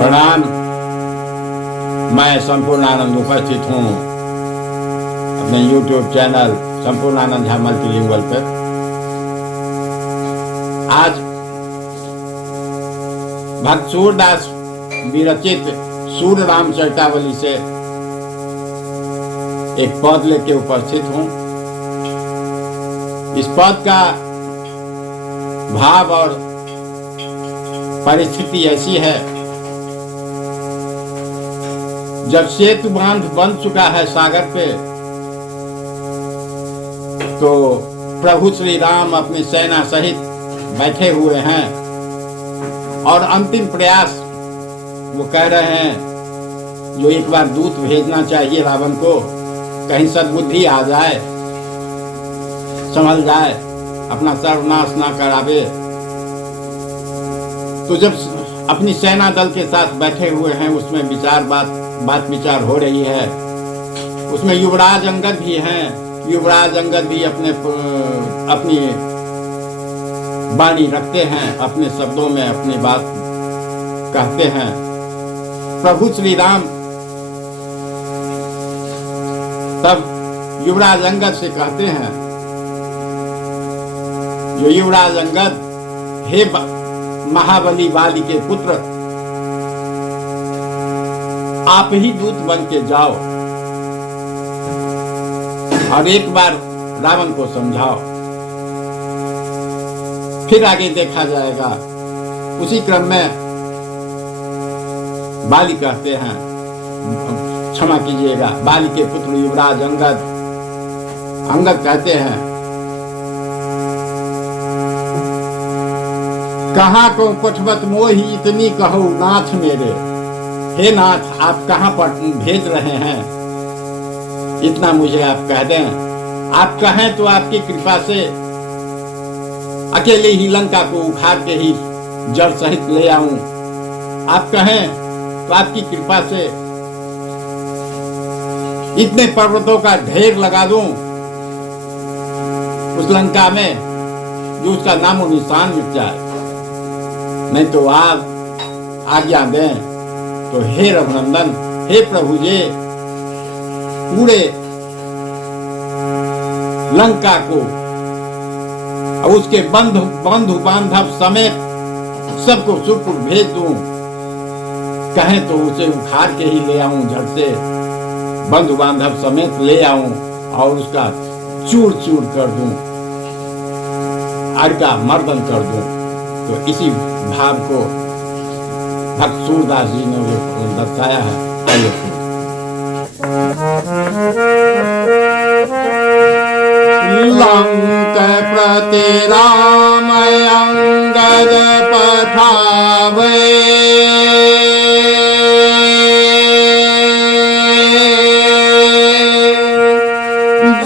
प्रणाम। मैं संपूर्णानंद उपस्थित हूँ अपने YouTube channel Sampurnanand Jha multilingual पर। आज भक्त सूरदास विरचित सूर्य राम चरितावली से एक पद लेके उपस्थित हूँ। इस पद का भाव और परिस्थिति ऐसी है, जब सेतु बांध बन चुका है सागर पे, तो प्रभु श्री राम अपनी सेना सहित बैठे हुए हैं और अंतिम प्रयास वो कह रहे हैं, जो एक बार दूत भेजना चाहिए रावण को, कहीं सद्बुद्धि आ जाए, संभल जाए, अपना सर्वनाश ना करावे। तो जब अपनी सेना दल के साथ बैठे हुए हैं, उसमें बात विचार हो रही है। उसमें युवराज अंगद भी हैं। युवराज अंगद भी अपनी वाणी रखते हैं, अपने शब्दों में अपनी बात कहते हैं। प्रभु श्री राम तब युवराज अंगद से कहते हैं, जो युवराज अंगद, हे महाबली वाली के पुत्र, आप ही दूत बन के जाओ और एक बार रावण को समझाओ, फिर आगे देखा जाएगा। उसी क्रम में बाली कहते हैं, क्षमा कीजिएगा, बाली के पुत्र युवराज अंगद कहते हैं, कहाँ को पठवत मोही इतनी कहो नाथ मेरे। हे नाथ, आप कहाँ पर भेज रहे हैं, इतना मुझे आप कह दें। आप कहें तो आपकी कृपा से अकेले ही लंका को उखाड़ के ही जड़ सहित ले आऊं। आप कहें तो आपकी कृपा से इतने पर्वतों का ढेर लगा दूं उस लंका में, जो उसका नामो निशान मिट जाए। नहीं तो आप आज्ञा दें तो हे रघुनंदन, हे प्रभु जी, पूरे लंका को और उसके बंधु बांधव समेत सबको सुरपुर भेज दूं। कहें तो उसे उखाड़ के ही ले आऊं, झट से बंधु बांधव समेत ले आऊं और उसका चूर चूर कर दूं, आड़ का मर्दन कर दूं। तो इसी भाव को भक्त सूरदास जी ने दर्शाया है। लंक प्रति राम अंगद पठावे,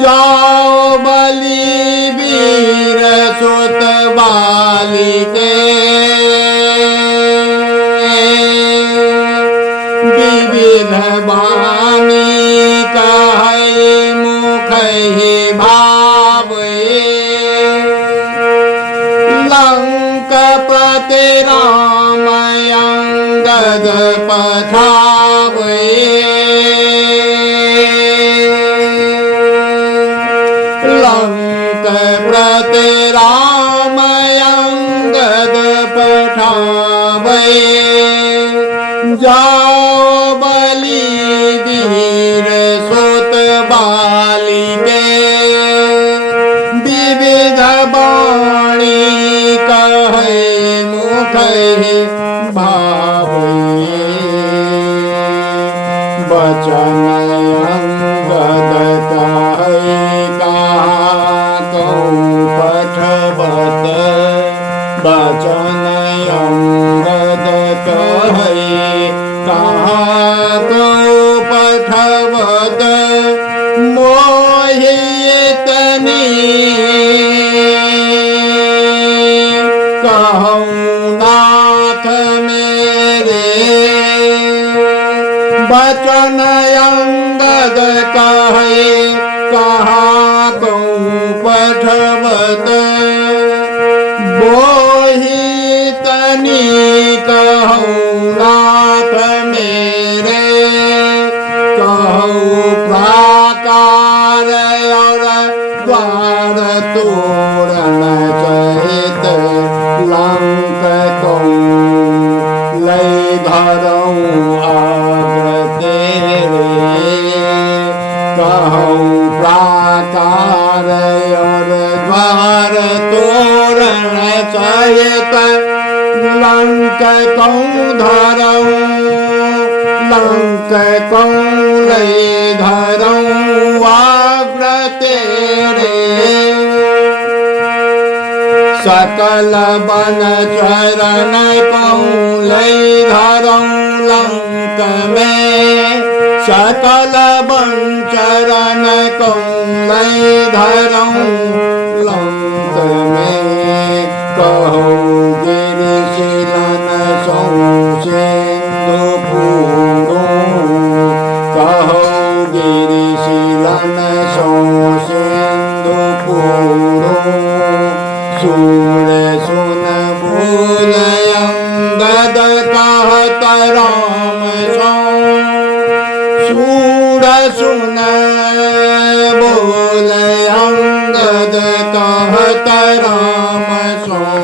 जाओ बलि वीर सुत बाली के, विविध वाणी कहे मुख ही भावे। लंक प्रति राम अंगद पठावे, लंक प्रति राम अंगद पठावे। जाओ बलि वीर सुत बाली के, विविध वाणी कहे मुख ही भावे। बचन अंगद कहे कहाँ कहूँ पठवत, बचन अंगद कहे कहाँ कहूँ पठवत। मोहि इतनी कहूँ नाथ मेरे, बचन अंगद कहे कहाँ कहूँ पठवत। बोहि तनी कहूँ नाथ धरऊं आग्र तेरे, कहूं प्राकार और द्वार तोरण सहित लंक कौं धरऊं, लंक कौं लई धरऊं आग्र तेरे। सकल बन चरण कौं लई धरऊं लंक में, सकल बन चरण कौं लई धरऊं लंक में। कहूं गिरिशिलन सों सिंधु पूरों, कहूं गिरिशिलन सों सिंधु पूरों। सूर सुन बोल अंगद कहत राम सों, सूर सुन बोल अंगद कहत राम सों।